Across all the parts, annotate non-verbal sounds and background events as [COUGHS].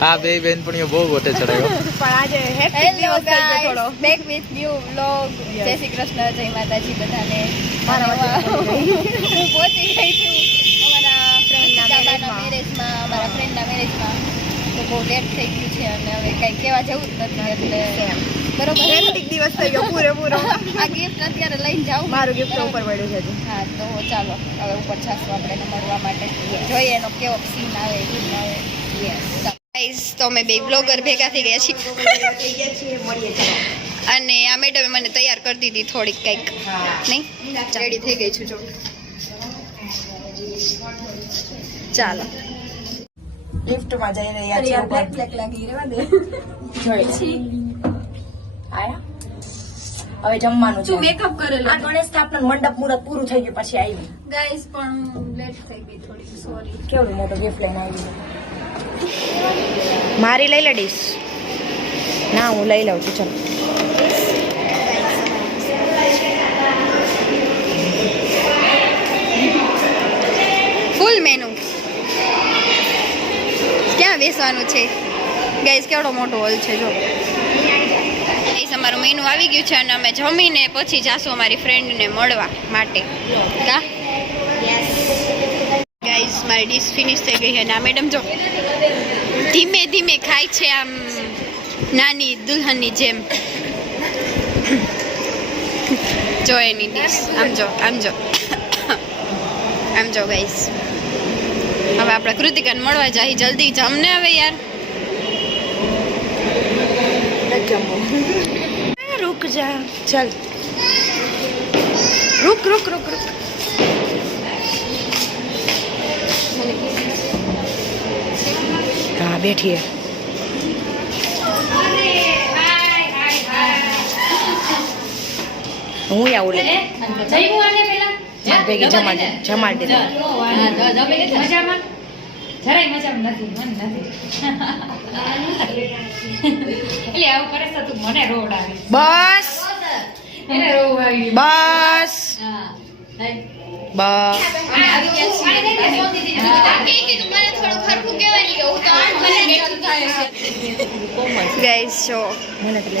આ બે બેનપણીઓ બહુ ગોટે ચડાયો પણ આજે હેપી દિવસ થઈ થોડો. બેક વિથ ન્યુ વ્લોગ જય શ્રી કૃષ્ણ જય માતાજી બધાને. મારા પહોંચી [LAUGHS] ગઈ છું. અમારા ફ્રેન્ડના ના કાકાના માં. મેરેજમાં અમારા ફ્રેન્ડના મેરેજમાં તો બહુ લેટ થઈ ગયું છે અને હવે કંઈ કહેવા જવું જ નથી એટલે બરોબર. હેક્ટિક દિવસ થઈ ગયો પૂરેપૂરો આ ગિફ્ટ અત્યારે લઈને જાઉં. મારું ગિફ્ટ ઉપર પડ્યું છે હા તો ચાલો હવે ઉપર છાશું આપણે મળવા માટે. જોઈએ એનો કેવો સીન આવે શું આવે. ગાઈસ તો અમે બે બ્લોગર ભેગા થઈ ગયા છીએ. અને આ મેડમે મને તૈયાર કરી દીધી થોડીક કંઈક. નહીં? રેડી થઈ ગઈ છું જો. ચાલો. લિફ્ટમાં જઈ રહ્યા છીએ ઉપર. લાગી રેવા દે. જોઈ આયા? હવે જમવાનું છે. મેકઅપ કરેલો. આ ગણેશ સ્થાપના મંડપ મુહૂર્ત પૂરું થઈ ગયું પછી આવી ગાઈસ પણ લેટ થઈ ગઈ થોડી સોરી કેવડું મોટો ગિફ્ટ લઈને આવી મારી લઈ લડીશ ના હું લઈ લઉં છું ચલો. ફૂલ મેનુ ક્યાં બેસવાનું છે? ગાઈસ કેવડો મોટો હોલ છે જો. ગાઈસ અમારું મેનુ આવી ગયું છે અને અમે જમીને પછી જાશું અમારી ફ્રેન્ડને મળવા માટે. કા? ગાઈસ મારી ડીશ ફિનિશ થઈ ગઈ છે આ મેડમ જો ધીમે ધીમે ખાય છે આમ નાની દુલ્હનની જેમ. જો એની ડીશ આમ જો આમ જો. આમ જો ગાઈસ હવે આપણે કૃતિકાને મળવા જાય, જલ્દી જમને હવે યાર રૂક જા. ચાલ. રૂક રૂક રૂક રૂક. હા બેઠીએ. હું આવું લે ભેગી જમાડ જમાડ જરાય મજામાં નથી મને નથી. એટલે આવું કરે તો તું મને રોડ આવી બસ. એને આવી બસ.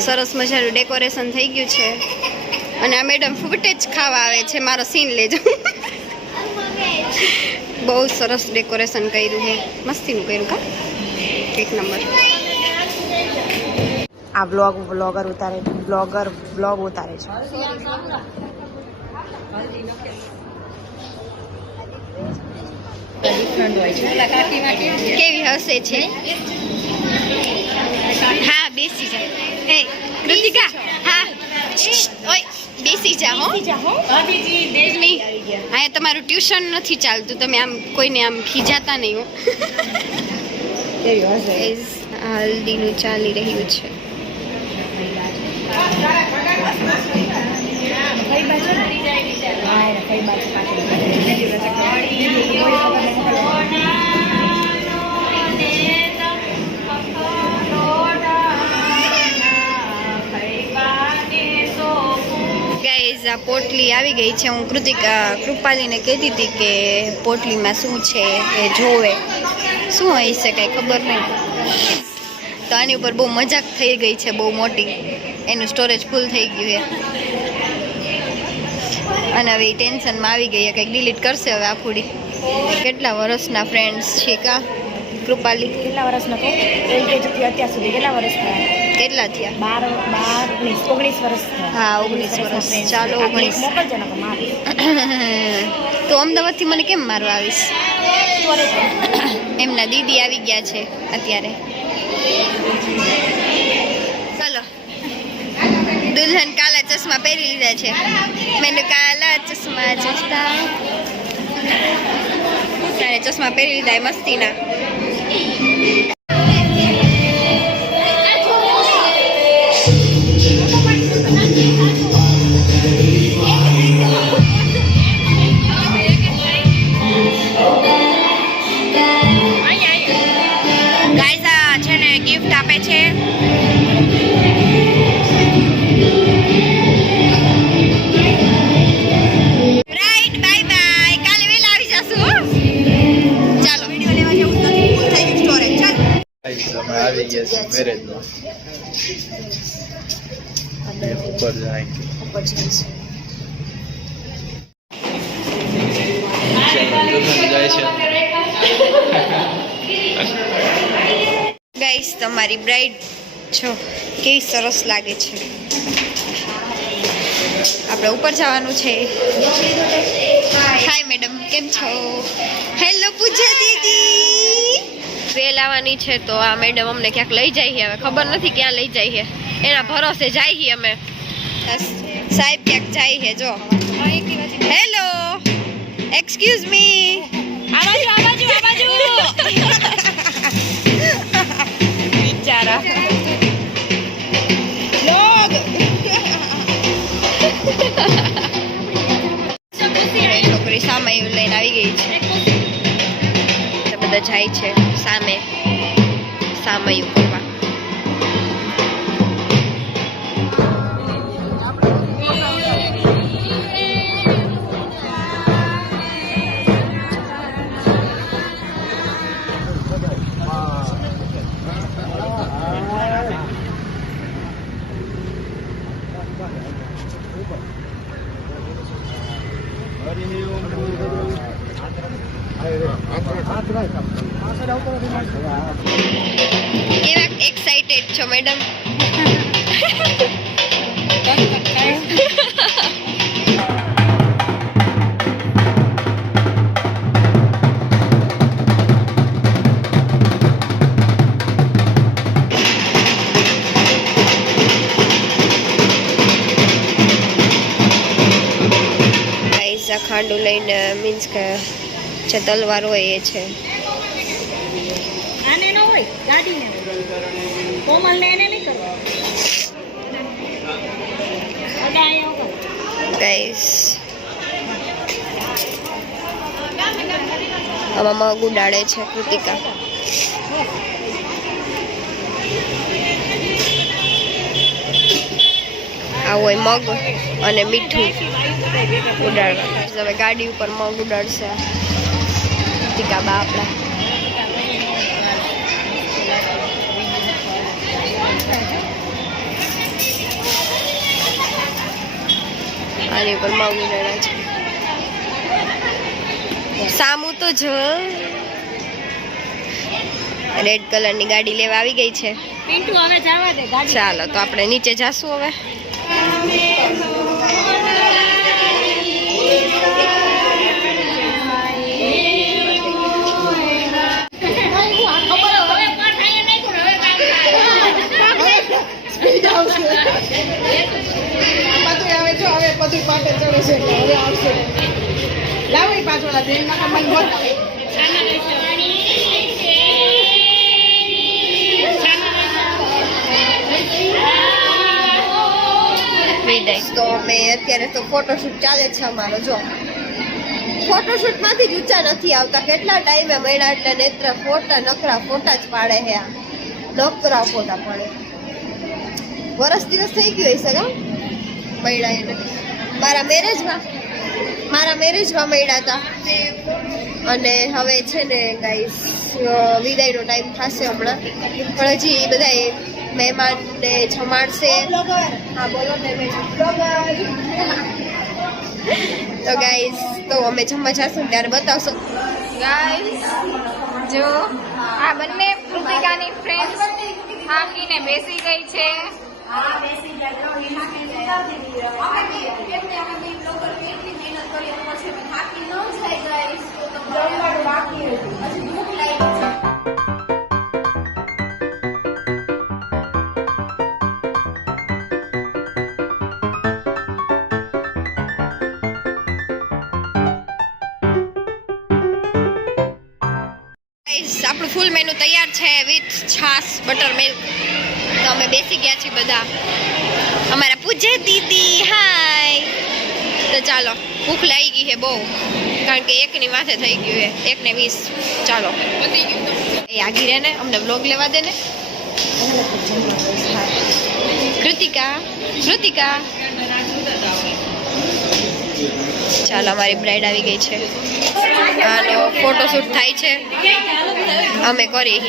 સરસ મજાનું ડેકોરેશન થઈ ગયું છે. અને આ મેડમ ફૂટેજ ખાવા આવે છે. મારો સીન લેજો. બહુ સરસ ડેકોરેશન કર્યું છે મસ્તીનું કર્યું કા? એક નંબર. આ બ્લોગ બ્લોગર ઉતારે બ્લોગર બ્લોગ ઉતારે છે. કેવી હશે છે? હા બેસી જાય કૃતિકા હા. ઓય. બેસી જા હો. હા. તમારું ટ્યુશન નથી ચાલતું તમે આમ કોઈને આમ ખીજાતા નહીં હો. હલ્દીનું ચાલી રહ્યું છે. કઈ બાજુ? ગાઈઝ આ પોટલી આવી ગઈ છે. હું કૃતિકા કૃપાલીને કહેતી હતી કે પોટલીમાં શું છે એ જોવે. શું હોય છે કાંઈ ખબર નહીં. તો આની ઉપર બહુ મજાક થઈ ગઈ છે, બહુ મોટી. એનું સ્ટોરેજ ફૂલ થઈ ગયું છે. અને હવે એ ટેન્શનમાં આવી ગઈ કંઈક ડિલીટ કરશે હવે આ ફૂડી કેટલા વર્ષના ફ્રેન્ડ્સ છે કા, કૃપાલી? કેટલા વર્ષનો અત્યાર સુધી કેટલા વર્ષ થયા કેટલા થયા. બાર બાર ઓગણીસ ઓગણીસ વર્ષ હા, ઓગણીસ વર્ષ. ચાલો, ઓગણીસ. મોકલજો ને [LAUGHS] તો અમદાવાદથી મને કેમ મારવા આવીશ? [COUGHS] એમના દીદી આવી ગયા છે અત્યારે. ચલો. દુલ્હન કાલા ચશ્મા પહેરી લીધા છે. મેં કાલા ચશ્મા ચશ્મા ચશ્મા પહેરી લીધા એ મસ્તીના. મેરેજમાં ઉપર જાય ઉપર જાય છે ગાઈસ તમારી બ્રાઇડ છો. કેવી સરસ લાગે છે. આપણે ઉપર જવાનું છે. હાય મેડમ કેમ છો? હેલો પૂજા દીદી. વેલ આવવાની છે તો આ મેડમ અમને ક્યાંક લઈ જાય છે હવે. ખબર નથી ક્યાં લઈ જાય એના ભરોસે જાય છે અમે. સાહેબ ક્યાંક જાય છે જો. હેલો એક્સક્યુઝ મી બિચારા. છોકરી સામે લઈને આવી ગઈ છે. જાય છે સામે સામયું. છો મેડમ ખાંડું લઈને મીન્સ કે જે તલવાર હોય એ છે. આને ન હોય, ગાડીને. કોમલ ને એને નહીં છે કૃતિકા. આ હોય મગ અને મીઠું ઉડાડવા હવે ગાડી ઉપર મગ ઉડાડશે. કૃતિકા બા આપણા. છે. સામું તો જો રેડ કલરની ગાડી લેવા આવી ગઈ છે. પિન્ટુ હવે જવા દે ગાડી. ચાલો તો આપણે નીચે જાશું હવે. બધું પાટે ચડે છે એટલે હવે આવશે. લાવે પાછળ ટ્રેન નાખા મને બતાવો તો અમે અત્યારે તો ફોટોશૂટ ચાલે છે અમારો જો. ફોટોશૂટમાંથી જ ઊંચા નથી આવતા. કેટલા ટાઈમે મળ્યા એટલે નેત્ર ફોટા નકરા ફોટા જ પાડે હે આ. નકરા ફોટા પડે. વરસ દિવસ થઈ ગયો હશે કા મળ્યા એને મારા મેરેજમાં મારા મેરેજમાં મળ્યા હતા. અને હવે છે ને ગાઈસ વિદાયનો ટાઈમ થશે હમણાં. પણ હજી બધા મહેમાનને જમાડશે. હા, બોલો તો ગાઈસ તો અમે જમવા જશું ત્યારે બતાવશો. ગાઈસ જો આ બંને કૃતિકાની ફ્રેન્ડ હાકીને બેસી ગઈ છે. ગાઈસ આપણું ફૂલ મેનુ તૈયાર છે વિથ છાસ બટર મિલ્ક તો અમે બેસી ગયા છીએ બધા. અમારા પૂજે દીદી હાય તો ચાલો, ભૂખ લાગી ગઈ છે બહુ. કારણ કે એકની માથે થઈ ગયું છે. એકને વીસ. ચાલો. એ આગી રહે ને, અમને બ્લોગ લેવા દે ને. કૃતિકા કૃતિકા. ચાલો અમારી બ્રાઇડ આવી ગઈ છે. આનો ફોટોશૂટ થાય છે. અમે કરી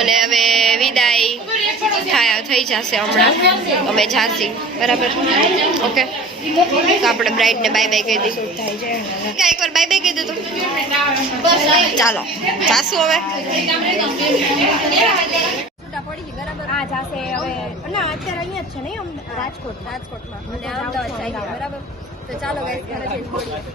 અને હવે વિદાય થાય થઈ જશે હમણાં. અમે જાસી બરાબર? ઓકે? તો આપણે બ્રાઇડને બાય બાય કહી દઈશું. કાંઈ એકવાર બાય બાય કહી દીધું ચાલો જાશું હવે. આ જાશે હવે ના અત્યારે અહીંયા જ છે નહીં રાજકોટ રાજકોટમાં. બરાબર? તો ચાલો ગાઈસ ઘરે જઈને